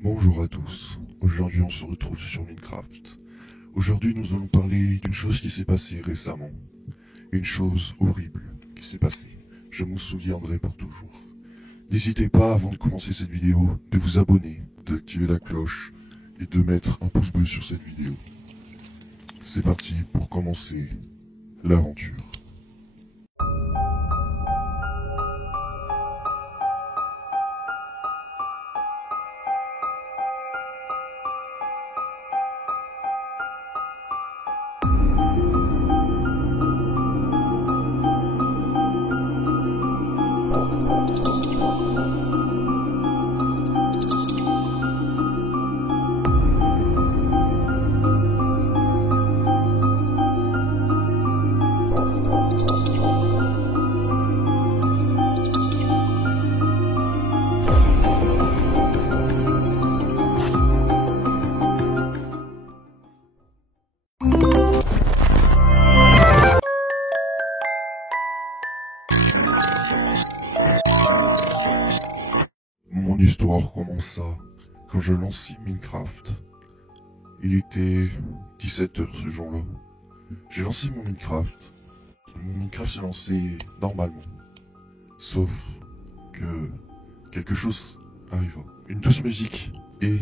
Bonjour à tous, aujourd'hui on se retrouve sur Minecraft. Aujourd'hui nous allons parler d'une chose qui s'est passée récemment. Une chose horrible qui s'est passée. Je m'en souviendrai pour toujours. N'hésitez pas avant de commencer cette vidéo de vous abonner, d'activer la cloche et de mettre un pouce bleu sur cette vidéo. C'est parti pour commencer l'aventure. Mon histoire commença quand je lançai Minecraft. Il était 17 h ce jour-là. J'ai lancé mon Minecraft. Mon Minecraft s'est lancé normalement. Sauf que quelque chose arriva. Une douce musique et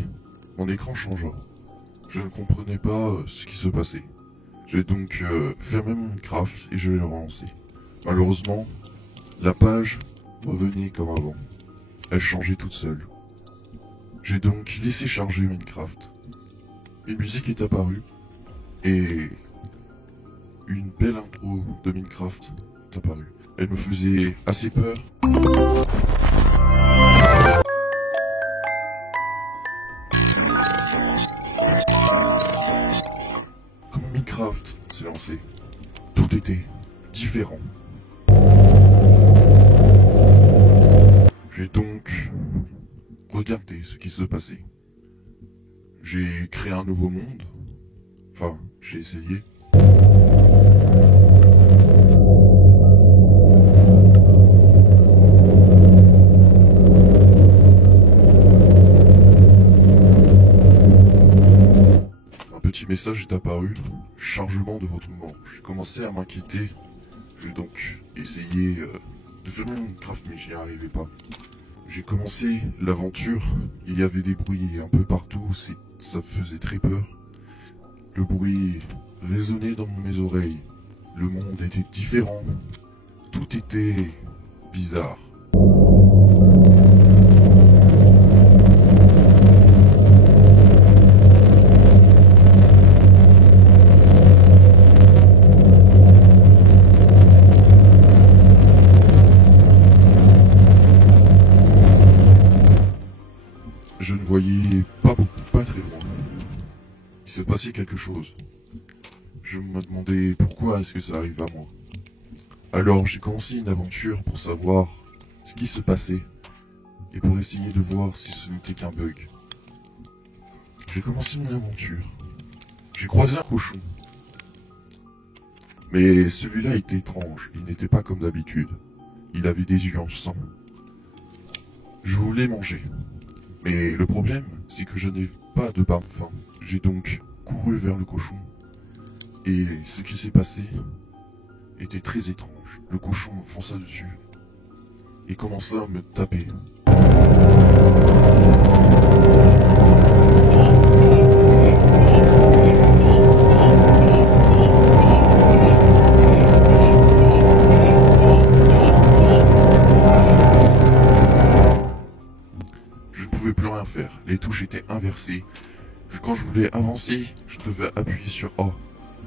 mon écran changea. Je ne comprenais pas ce qui se passait. J'ai donc fermé mon Minecraft et je l'ai relancé. Malheureusement, la page revenait comme avant. Elle changeait toute seule. J'ai donc laissé charger Minecraft. Une musique est apparue et une belle intro de Minecraft est apparue. Elle me faisait assez peur. Comme Minecraft s'est lancé, tout était différent. J'ai donc regardé ce qui se passait. J'ai créé un nouveau monde. Enfin, j'ai essayé. Un petit message est apparu. Chargement de votre monde. J'ai commencé à m'inquiéter. J'ai donc essayé de faire Minecraft, mais j'y arrivais pas. J'ai commencé l'aventure, il y avait des bruits un peu partout, ça faisait très peur. Le bruit résonnait dans mes oreilles, le monde était différent, tout était bizarre. Je ne voyais pas très loin. Il s'est passé quelque chose. Je me demandais pourquoi est-ce que ça arrive à moi. Alors j'ai commencé une aventure pour savoir ce qui se passait et pour essayer de voir si ce n'était qu'un bug. J'ai commencé mon aventure. J'ai croisé un cochon. Mais celui-là était étrange, il n'était pas comme d'habitude. Il avait des yeux en sang. Je voulais manger. Mais le problème, c'est que je n'ai pas de barbe faim. J'ai donc couru vers le cochon. Et ce qui s'est passé était très étrange. Le cochon me fonça dessus et commença à me taper. Je ne pouvais plus rien faire. Les touches étaient inversées. Quand je voulais avancer, je devais appuyer sur A.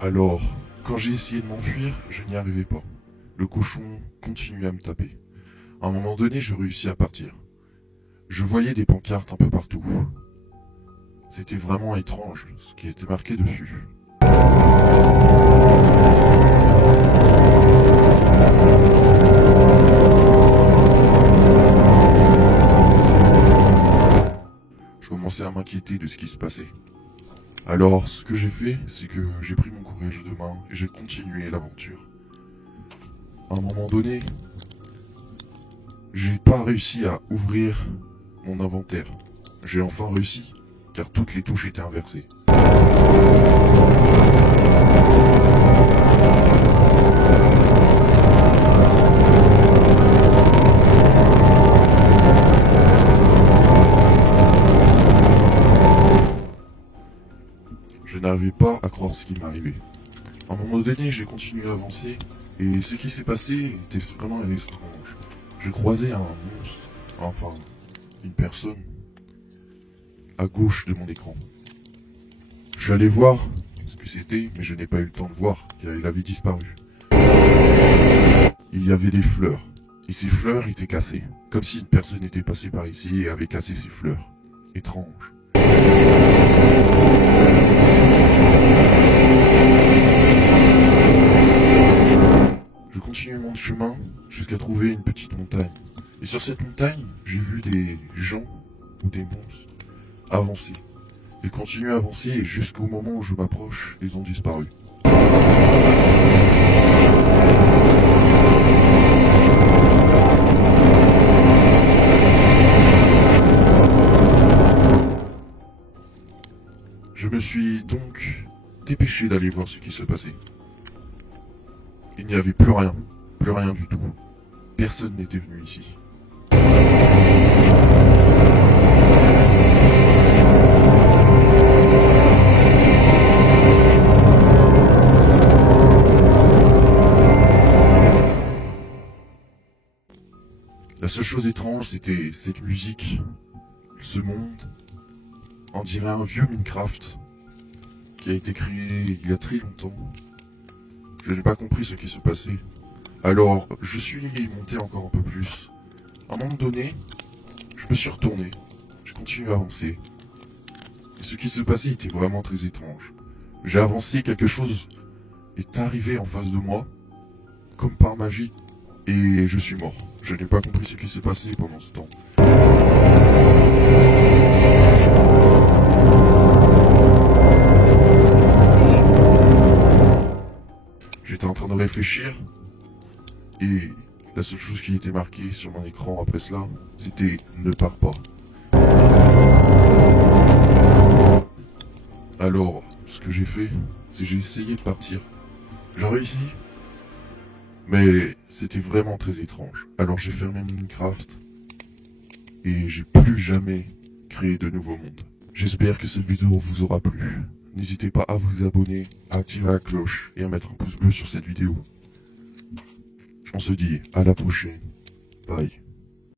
Alors, quand j'ai essayé de m'enfuir, je n'y arrivais pas. Le cochon continuait à me taper. À un moment donné, je réussis à partir. Je voyais des pancartes un peu partout. C'était vraiment étrange, ce qui était marqué dessus. Je commençais à m'inquiéter de ce qui se passait. Alors, ce que j'ai fait, c'est que j'ai pris mon courage de main et j'ai continué l'aventure. À un moment donné, j'ai pas réussi à ouvrir mon inventaire. j'ai enfin réussi, car toutes les touches étaient inversées. Je n'arrivais pas à croire ce qui m'arrivait. À un moment donné, j'ai continué à avancer, et ce qui s'est passé était vraiment étrange. Je croisais un monstre, enfin, une personne, à gauche de mon écran. Je suis allé voir ce que c'était, mais je n'ai pas eu le temps de voir, car il avait disparu. Il y avait des fleurs, et ces fleurs étaient cassées, comme si une personne était passée par ici et avait cassé ces fleurs. Étrange. Je continuais mon chemin jusqu'à trouver une petite montagne. Et sur cette montagne, j'ai vu des gens ou des monstres avancer. Ils continuaient à avancer et jusqu'au moment où je m'approche, ils ont disparu. Je me suis donc dépêché d'aller voir ce qui se passait. Il n'y avait plus rien du tout. Personne n'était venu ici. La seule chose étrange, c'était cette musique, ce monde. On dirait un vieux Minecraft qui a été créé il y a très longtemps. Je n'ai pas compris ce qui se passait. Alors, je suis monté encore un peu plus. À un moment donné, je me suis retourné. J'ai continué à avancer. Et ce qui se passait était vraiment très étrange. J'ai avancé, quelque chose est arrivé en face de moi, comme par magie, et je suis mort. Je n'ai pas compris ce qui s'est passé pendant ce temps. J'étais en train de réfléchir, et la seule chose qui était marquée sur mon écran après cela, c'était « Ne pars pas ». Alors, ce que j'ai fait, c'est j'ai essayé de partir. J'ai réussi, mais c'était vraiment très étrange. Alors j'ai fermé Minecraft, et j'ai plus jamais créé de nouveaux mondes. J'espère que cette vidéo vous aura plu. N'hésitez pas à vous abonner, à activer la cloche et à mettre un pouce bleu sur cette vidéo. On se dit à la prochaine. Bye.